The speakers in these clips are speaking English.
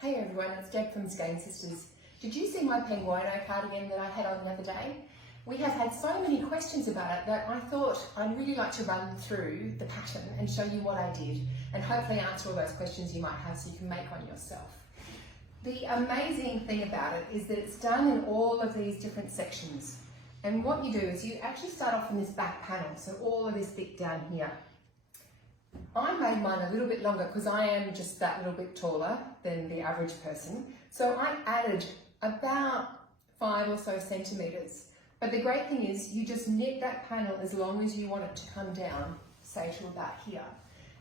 Hey everyone, it's Deb from Skein Sisters. Did you see my Penguono cardigan that I had on the other day? We have had so many questions about it that I thought I'd really like to run through the pattern and show you what I did and hopefully answer all those questions you might have so you can make one yourself. The amazing thing about it is that it's done in all of these different sections. And what you do is you actually start off in this back panel, so all of this bit down here. I made mine a little bit longer because I am just that little bit taller than the average person. So I added about 5 or so centimetres. But the great thing is you just knit that panel as long as you want it to come down, say to about here.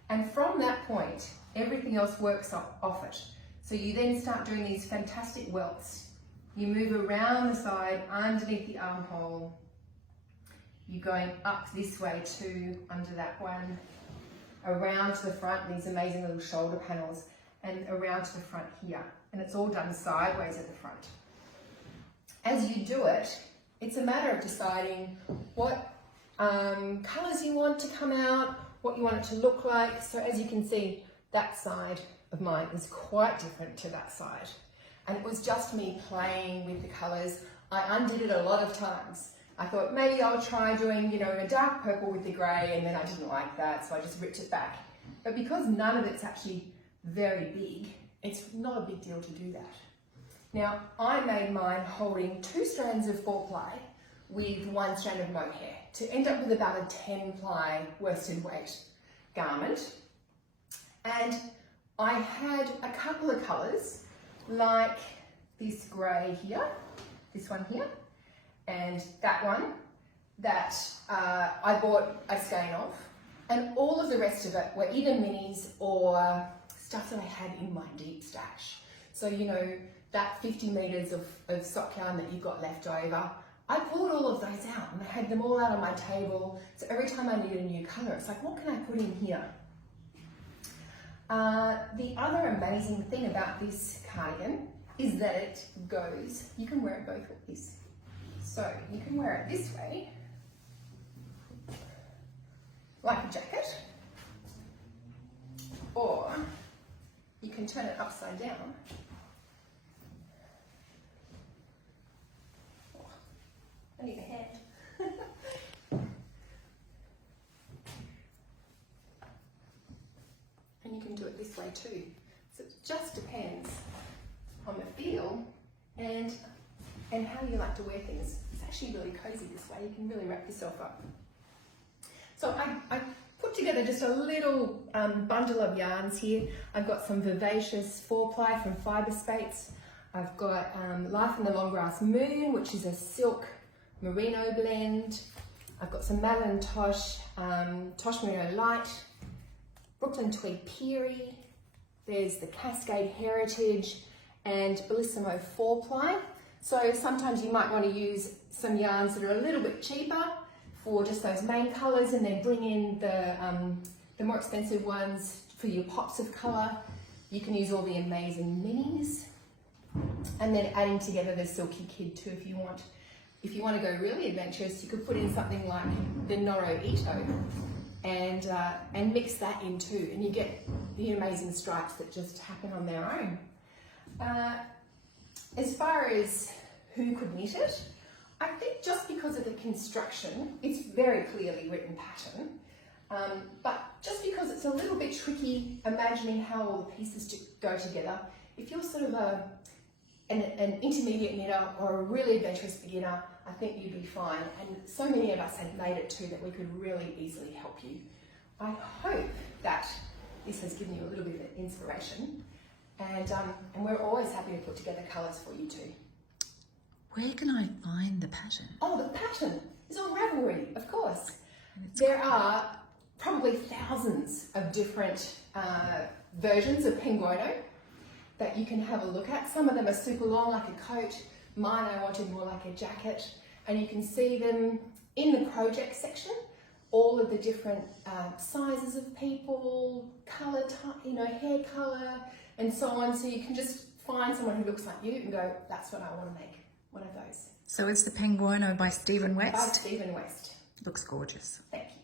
And from that point, everything else works off it. So you then start doing these fantastic welts. You move around the side, underneath the armhole. You're going up this way too, under that one. Around to the front, these amazing little shoulder panels, and around to the front here. And it's all done sideways at the front. As you do it, it's a matter of deciding what colours you want to come out, what you want it to look like. So as you can see, that side of mine is quite different to that side. And it was just me playing with the colours. I undid it a lot of times. I thought maybe I'll try doing, a dark purple with the grey, and then I didn't like that, so I just ripped it back. But because none of it's actually very big, it's not a big deal to do that. Now, I made mine holding 2 strands of 4-ply with 1 strand of mohair to end up with about a 10-ply worsted weight garment. And I had a couple of colours, like this grey here, this one here, and that one that I bought a skein of, and all of the rest of it were either minis or stuff that I had in my deep stash. So that 50 metres of sock yarn that you've got left over, I pulled all of those out and I had them all out on my table. So every time I needed a new colour, it's like, what can I put in here? The other amazing thing about this cardigan is that it goes, you can wear it both ways. So you can wear it this way, like a jacket, or you can turn it upside down. Oh, I need a hand. And you can do it this way too. So it just depends on the feel and how you like to wear things. It's actually really cozy this way. You can really wrap yourself up. So I put together just a little bundle of yarns here. I've got some Vivacious 4-ply from Fibre Spates. I've got Life in the Long Grass Moon, which is a silk merino blend. I've got some Madeline Tosh, Tosh Merino Light, Brooklyn Tweed Peary. There's the Cascade Heritage and Bellissimo 4-ply. So sometimes you might want to use some yarns that are a little bit cheaper for just those main colours, and then bring in the more expensive ones for your pops of colour. You can use all the amazing minis, and then adding together the Silky Kid too if you want. If you want to go really adventurous, you could put in something like the Noro Ito and mix that in too, and you get the amazing stripes that just happen on their own. As far as who could knit it, I think just because of the construction, it's very clearly written pattern, but just because it's a little bit tricky imagining how all the pieces go together, if you're sort of an intermediate knitter or a really adventurous beginner, I think you'd be fine. And so many of us have made it too that we could really easily help you. I hope that this has given you a little bit of inspiration. And we're always happy to put together colours for you too. Where can I find the pattern? Oh, the pattern is on Ravelry, of course. There are probably thousands of different versions of Penguono that you can have a look at. Some of them are super long, like a coat. Mine I wanted more like a jacket. And you can see them in the project section, all of the different sizes of people, colour type, hair colour, and so on. So you can just find someone who looks like you and go, that's what I want to make, one of those. So it's the Penguono by Stephen West? By Stephen West. Looks gorgeous. Thank you.